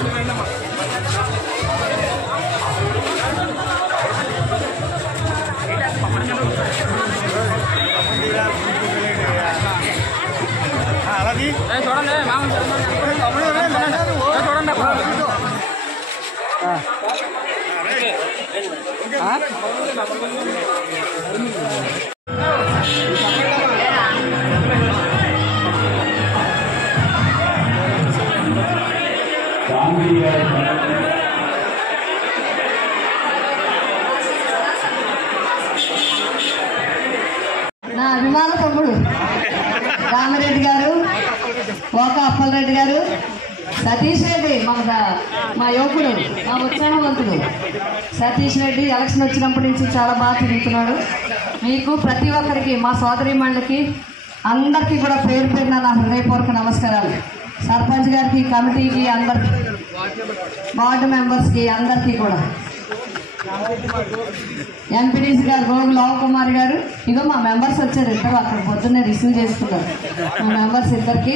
చూడండి నా అభిమాన తమ్ముడు రామిరెడ్డి గారు, ఓక అప్పలరెడ్డి గారు, సతీష్ రెడ్డి మా యువకుడు, మా ఉత్సాహవంతుడు సతీష్ రెడ్డి ఎలక్షన్ వచ్చినప్పటి నుంచి చాలా బాగా తిరుగుతున్నాడు. మీకు ప్రతి ఒక్కరికి, మా సోదరీమణులకి అందరికీ కూడా పేరు పేరున నా హృదయపూర్వక నమస్కారాలు. సర్పంచ్ గారికి, కమిటీకి, అందరికి, వార్డు మెంబర్స్కి అందరికీ కూడా, ఎంపీడీసీ గారు గోగు లవ్ కుమార్ గారు, ఇగో మా మెంబర్స్ వచ్చారు ఇద్దరు, అక్కడ పొద్దున్నే రిసీవ్ చేసుకున్నారు మా మెంబర్స్ ఇద్దరికి.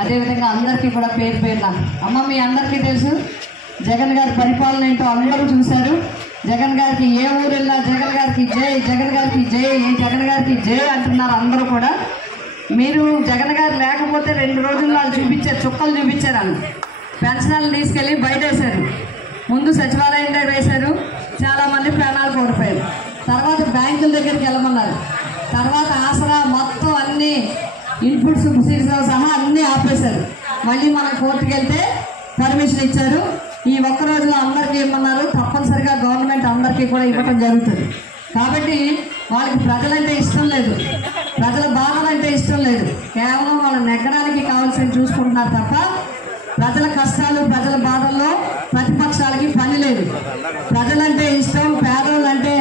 అదేవిధంగా అందరికీ కూడా పేరు పేరున అమ్మ మీ అందరికీ తెలుసు జగన్ గారి పరిపాలన ఏంటో అందరూ చూశారు. జగన్ గారికి ఏ ఊరు వెళ్ళినా జగన్ గారికి జై, జగన్ గారికి జై, జగన్ గారికి జై అంటున్నారు అందరూ కూడా. మీరు జగన్ గారు లేకపోతే 2 రోజులు వాళ్ళు చూపించారు, చుక్కలు చూపించారు. వాళ్ళు పెన్షన్లు తీసుకెళ్ళి బయట వేశారు, ముందు సచివాలయం దగ్గర వేశారు, చాలామంది ప్రాణాలు కోల్పోయారు. తర్వాత బ్యాంకుల దగ్గరికి వెళ్ళమన్నారు, తర్వాత ఆసరా మొత్తం అన్ని ఇన్పుట్ సబ్సిడీస్తో సహా అన్నీ ఆపేశారు. మళ్ళీ మనం కోర్టుకు వెళ్తే పర్మిషన్ ఇచ్చారు. ఈ ఒక్క రోజులో అందరికీ ఇవ్వమన్నారు, తప్పనిసరిగా గవర్నమెంట్ అందరికీ కూడా ఇవ్వటం జరుగుతుంది. కాబట్టి వాళ్ళకి ప్రజలంటే ఇష్టం లేదు, ప్రజల బాధలంటే ఇష్టం లేదు, కేవలం వాళ్ళ నెగ్గడానికి కావాల్సిన చూసుకుంటున్నారు తప్ప ప్రజల కష్టాలు, ప్రజల బాధల్లో ప్రతిపక్షాలకి పని లేదు. ప్రజలంటే ఇష్టం, పేదోళ్ళంటే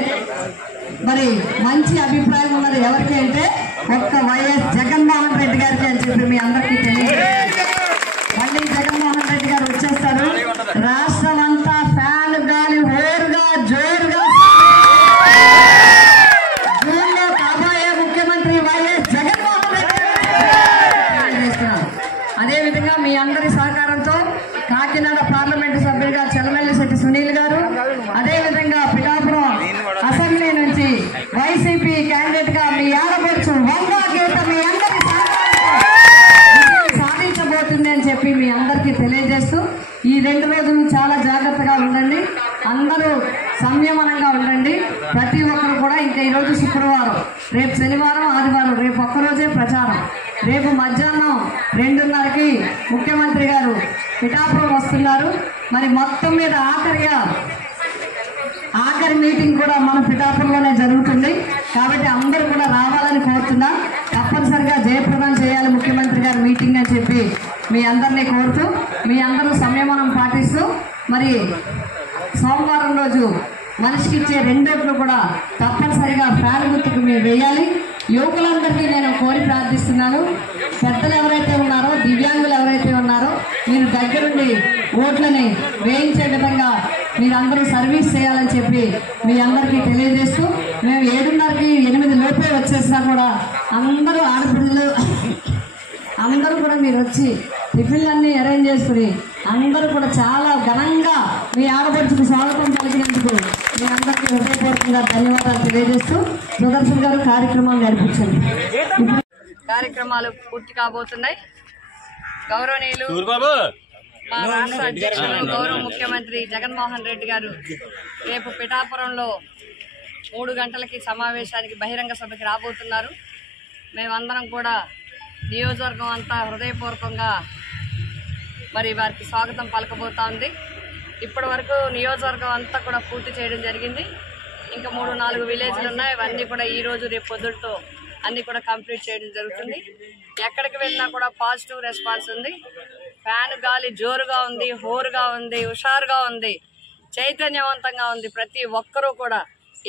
మరి మంచి అభిప్రాయం ఉన్నది ఎవరికి అంటే ఒక్క వైఎస్ జగన్మోహన్ రెడ్డి గారికి అని చెప్పి మీ అందరికీ తెలియదు. మళ్ళీ జగన్మోహన్ రెడ్డి గారు వచ్చేస్తారు. రాష్ట్రం అంతా ఫ్యాన్ గాలి హోరుగా జోరుగా జూన్లో కాబోయే ముఖ్యమంత్రి వైఎస్ జగన్మోహన్ రెడ్డి చేస్తున్నారు. అదేవిధంగా మీ అందరి సహకారంతో కాకినాడ పార్లమెంటు సభ్యులుగా చెలమల్లిశెట్టి సునీల్ గారు, అదేవిధంగా పిఠాపురం అసెంబ్లీ నుంచి వైసీపీ క్యాండిడేట్ గా మీ ఆడపడుచు వంగా గీత మీ అందరి సాధించబోతుంది అని చెప్పి మీ అందరికీ తెలియజేస్తూ, ఈ 2 రోజులు చాలా జాగ్రత్తగా ఉండండి, అందరూ సంయమనంగా ఉండండి. ప్రతి ఒక్కరు కూడా ఇంకా ఈరోజు శుక్రవారం, రేపు శనివారం, ఆదివారం, రేపు ఒక్కరోజే ప్రచారం. రేపు మధ్యాహ్నం 2:30కి ముఖ్యమంత్రి గారు పిఠాపురం వస్తున్నారు. మరి మొత్తం మీద ఆఖరి మీటింగ్ కూడా మన పిఠాపురంలోనే జరుగుతుంది. కాబట్టి అందరూ కూడా రావాలని కోరుతున్నా. తప్పనిసరిగా జయప్రదం చేయాలి ముఖ్యమంత్రి గారు మీటింగ్ అని చెప్పి మీ అందరినీ కోరుతూ, మీ అందరూ సంయమనం పాటిస్తూ, మరి సోమవారం రోజు మనిషికి ఇచ్చే 2 ఓట్లు కూడా తప్పనిసరిగా ఫ్యాన్ గుర్తుకు మీరు వేయాలి. యువకులందరికీ నేను కోరి ప్రార్థిస్తున్నాను, పెద్దలు ఎవరైతే ఉన్నారో, దివ్యాంగులు ఎవరైతే ఉన్నారో, మీరు దగ్గరుండి ఓట్లని వేయించే విధంగా మీరందరూ సర్వీస్ చేయాలని చెప్పి మీ అందరికీ తెలియజేస్తూ, మేము 7:30కి 8 లోపే వచ్చేసినా కూడా అందరూ ఆడపిల్లలు అందరూ కూడా మీరు వచ్చి టిఫిన్లన్నీ అరేంజ్ చేసుకుని అందరూ కూడా చాలా ఘనంగా మీ ఆడపడుచుకు స్వాగతం పలికినందుకు మీ అందరికీ హృదయపూర్వకంగా ధన్యవాదాలు తెలియజేస్తూ సుదర్శన్ గారు కార్యక్రమాలు నడిపించండి. కార్యక్రమాలు పూర్తి కాబోతున్నాయి. గౌరవనీయులు మా రాష్ట్ర అధ్యక్షులు గౌరవ ముఖ్యమంత్రి జగన్మోహన్ రెడ్డి గారు రేపు పిఠాపురంలో 3 గంటలకి సమావేశానికి బహిరంగ సభకి రాబోతున్నారు. మేమందరం కూడా నియోజకవర్గం అంతా హృదయపూర్వకంగా మరి వారికి స్వాగతం పలకబోతా ఉంది. ఇప్పటి వరకు నియోజకవర్గం అంతా కూడా పూర్తి చేయడం జరిగింది. ఇంకా 3-4 విలేజ్లు ఉన్నాయి. అవన్నీ కూడా ఈరోజు రేపు పొద్దుతో అన్నీ కూడా కంప్లీట్ చేయడం జరుగుతుంది. ఎక్కడికి వెళ్ళినా కూడా పాజిటివ్ రెస్పాన్స్ ఉంది. ఫ్యాన్ గాలి జోరుగా ఉంది, హోరుగా ఉంది, హుషారుగా ఉంది, చైతన్యవంతంగా ఉంది ప్రతి ఒక్కరూ కూడా.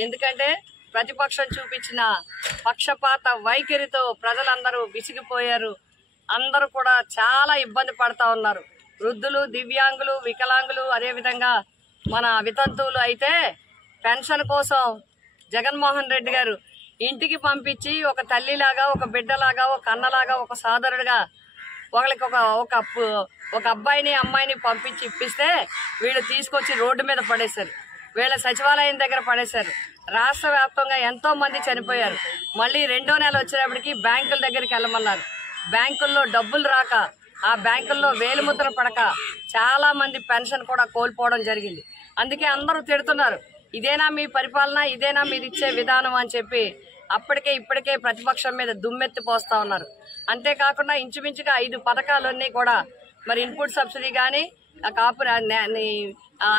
ఎందుకంటే ప్రతిపక్షం చూపించిన పక్షపాత వైఖరితో ప్రజలందరూ విసిగిపోయారు. అందరూ కూడా చాలా ఇబ్బంది పడతా ఉన్నారు. వృద్ధులు, దివ్యాంగులు, వికలాంగులు, అదేవిధంగా మన వితంతువులు అయితే పెన్షన్ కోసం జగన్మోహన్ రెడ్డి గారు ఇంటికి పంపించి ఒక తల్లిలాగా, ఒక బిడ్డలాగా, ఒక అన్నలాగా, ఒక సోదరుడిగా వాళ్ళకి ఒక అబ్బాయిని అమ్మాయిని పంపించి ఇప్పిస్తే వీళ్ళు తీసుకొచ్చి రోడ్డు మీద పడేశారు. వీళ్ళ సచివాలయం దగ్గర పడేశారు. రాష్ట్ర వ్యాప్తంగా ఎంతో మంది చనిపోయారు. మళ్ళీ 2వ నెల వచ్చేటప్పటికి బ్యాంకుల దగ్గరికి వెళ్ళమన్నారు. బ్యాంకుల్లో డబ్బులు రాక, ఆ బ్యాంకుల్లో వేలిముద్ర పడక చాలా మంది పెన్షన్ కూడా కోల్పోవడం జరిగింది. అందుకే అందరూ తిడుతున్నారు, ఇదేనా మీ పరిపాలన, ఇదేనా మీరు ఇచ్చే విధానం అని చెప్పి ఇప్పటికే ప్రతిపక్షం మీద దుమ్మెత్తి పోస్తా ఉన్నారు. అంతేకాకుండా ఇంచుమించుగా 5 పథకాలన్నీ కూడా మరి ఇన్పుట్ సబ్సిడీ కానీ,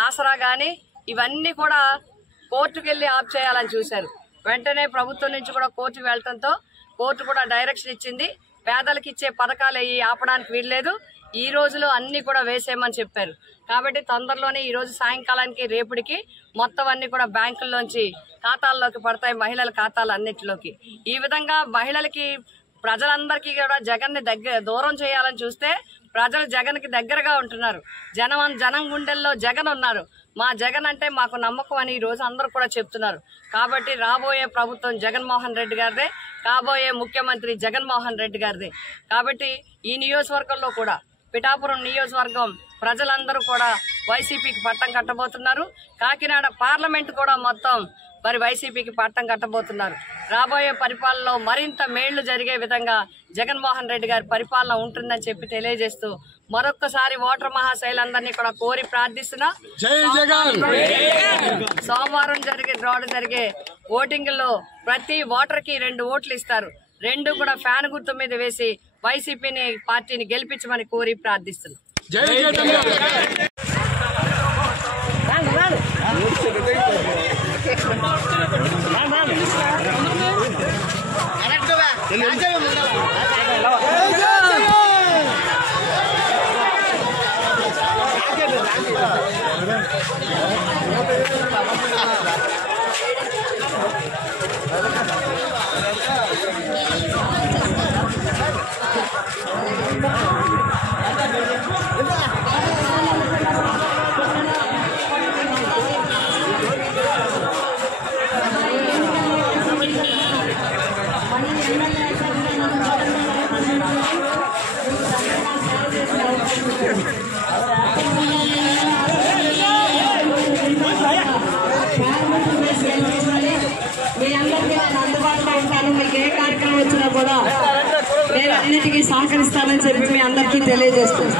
ఆసరా కానీ ఇవన్నీ కూడా కోర్టుకు వెళ్ళి ఆఫ్ చేయాలని చూశారు. వెంటనే ప్రభుత్వం నుంచి కూడా కోర్టుకు వెళ్లడంతో కోర్టు కూడా డైరెక్షన్ ఇచ్చింది, పేదలకు ఇచ్చే పథకాలు ఆపడానికి వీల్లేదు, ఈ రోజులో అన్ని కూడా వేసేయమని చెప్పారు. కాబట్టి తొందరలోనే ఈ రోజు సాయంకాలానికి రేపటికి మొత్తం అన్ని కూడా బ్యాంకుల్లోంచి ఖాతాల్లోకి పడతాయి, మహిళల ఖాతాలు అన్నిటిలోకి. ఈ విధంగా మహిళలకి ప్రజలందరికీ కూడా జగన్ని దూరం చేయాలని చూస్తే ప్రజలు జగన్కి దగ్గరగా ఉంటున్నారు. జనం గుండెల్లో జగన్ ఉన్నారు. మా జగన్ అంటే మాకు నమ్మకం అని ఈ రోజు అందరూ కూడా చెప్తున్నారు. కాబట్టి రాబోయే ప్రభుత్వం జగన్మోహన్ రెడ్డి గారిదే, కాబోయే ముఖ్యమంత్రి జగన్మోహన్ రెడ్డి గారిదే. కాబట్టి ఈ నియోజకవర్గంలో కూడా పిఠాపురం నియోజకవర్గం ప్రజలందరూ కూడా వైసీపీకి పట్టం కట్టబోతున్నారు. కాకినాడ పార్లమెంట్ కూడా మొత్తం మరి వైసీపీకి పట్టం కట్టబోతున్నారు. రాబోయే పరిపాలనలో మరింత మేళ్లు జరిగే విధంగా జగన్మోహన్ రెడ్డి గారి పరిపాలన ఉంటుందని చెప్పి తెలియజేస్తూ మరొక్కసారి ఓటర్ మహాశైలందరినీ కూడా కోరి ప్రార్థిస్తున్నా, సోమవారం జరిగే ఓటింగ్ లో ప్రతి ఓటర్ కి 2 ఓట్లు ఇస్తారు. 2 కూడా ఫ్యాన్ గుర్తు మీద వేసి వైసీపీని పార్టీని గెలిపించమని కోరి ప్రార్థిస్తున్నాం. మీ అందరికీ నేను అందుబాటులో ఉంటాను. మీకు ఏ కార్యక్రమం వచ్చినా కూడా నేను అన్నిటికీ సహకరిస్తానని చెప్పి మీ అందరికీ తెలియజేస్తాను.